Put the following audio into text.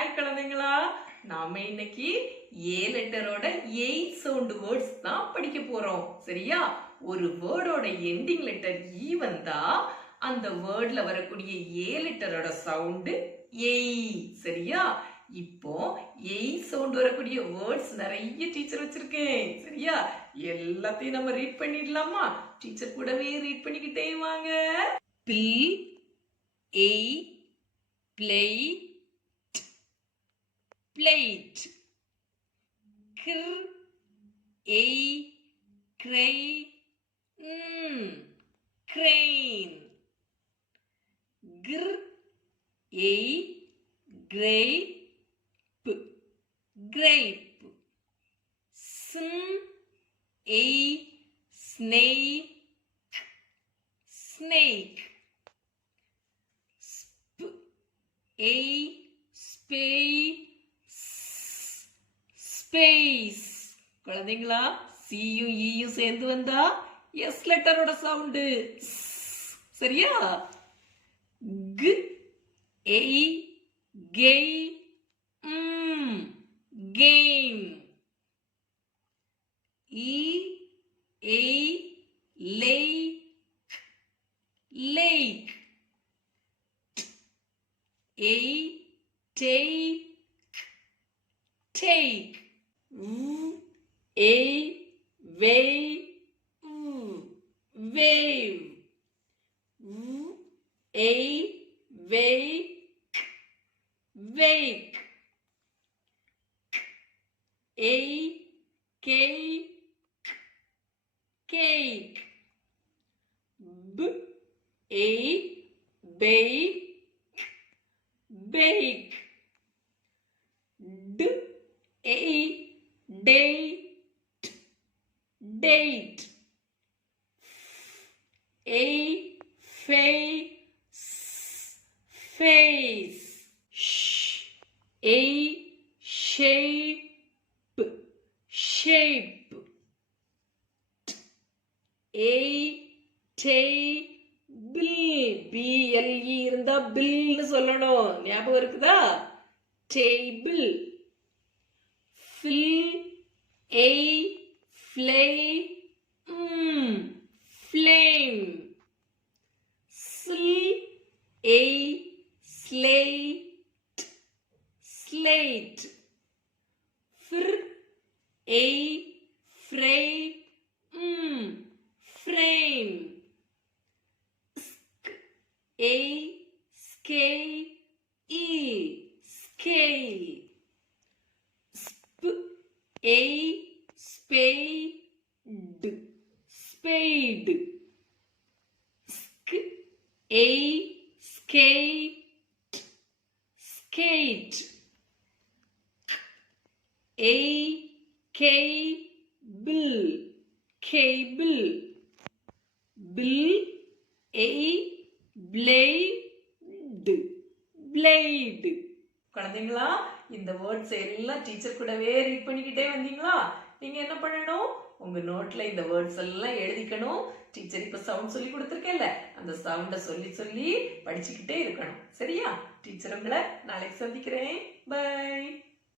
Hi குழந்தைங்களா, நாம இன்னைக்கு ஏ லெட்டரோட 8 சவுண்ட் வேர்ட்ஸ் தான் படிக்க போறோம். சரியா? ஒரு வேர்டோட எண்டிங் லெட்டர் ஈ வந்தா அந்த வேர்ட்ல வரக்கூடிய ஏ லெட்டரோட சவுண்ட் ஏய். சரியா? இப்போ ஏய் சவுண்ட் வரக்கூடிய வேர்ட்ஸ் நிறைய டீச்சர் வச்சிருக்கேன். சரியா? எல்லாத்தையும் நம்ம ரீட் பண்ணிடலாமா? டீச்சர் கூடவே ரீட் பண்ணிக்கிட்டே வாங்க. பில், ஏய், play, plate, kr, a, cray, crane, gr, a, grape, grape, sn, a, snake, snake, sp, a, spade, space. குழந்தைங்களா, சியும் ஈயும் சேர்ந்து வந்தா எஸ் லெட்டரோட சவுண்டு. சரியா? க், ஏய், கெய், கேம். ஈ, ஏய், லே, லேக். ஏய், டேய், take. A, wave, wave. A, wake, wake. A, cake, cake. B, a, bake, bake. D, a, date, date. A, face, face. Sh, a, shape, shape. T, a, table. B-L-E இருந்தா பில்னு சொல்லணும். ஞாபகம் இருக்குதா? Table. Fill, a, flame, flame. Sl, a, slate, slate. Fr, a, frame, frame. Sk, a, scale, scale. Sp, a, spade, spade. Sk, a, skate, skate. A, cable, cable. Bill, a, blade, blade. குழந்தைங்களா, இந்த words எல்லாம் teacher கூடவே read பண்ணிக்கிட்டே வந்தீங்களா? நீங்க என்ன பண்ணணும்? உங்க நோட்ல இந்த வேர்ட்ஸ் எல்லாம் எழுதிக்கணும். டீச்சர் இப்ப சவுண்ட் சொல்லி கொடுத்துருக்கேன்ல, அந்த சவுண்டை சொல்லி சொல்லி படிச்சுக்கிட்டே இருக்கணும். சரியா? டீச்சர் உங்களை நாளைக்கு சந்திக்கிறேன். பை.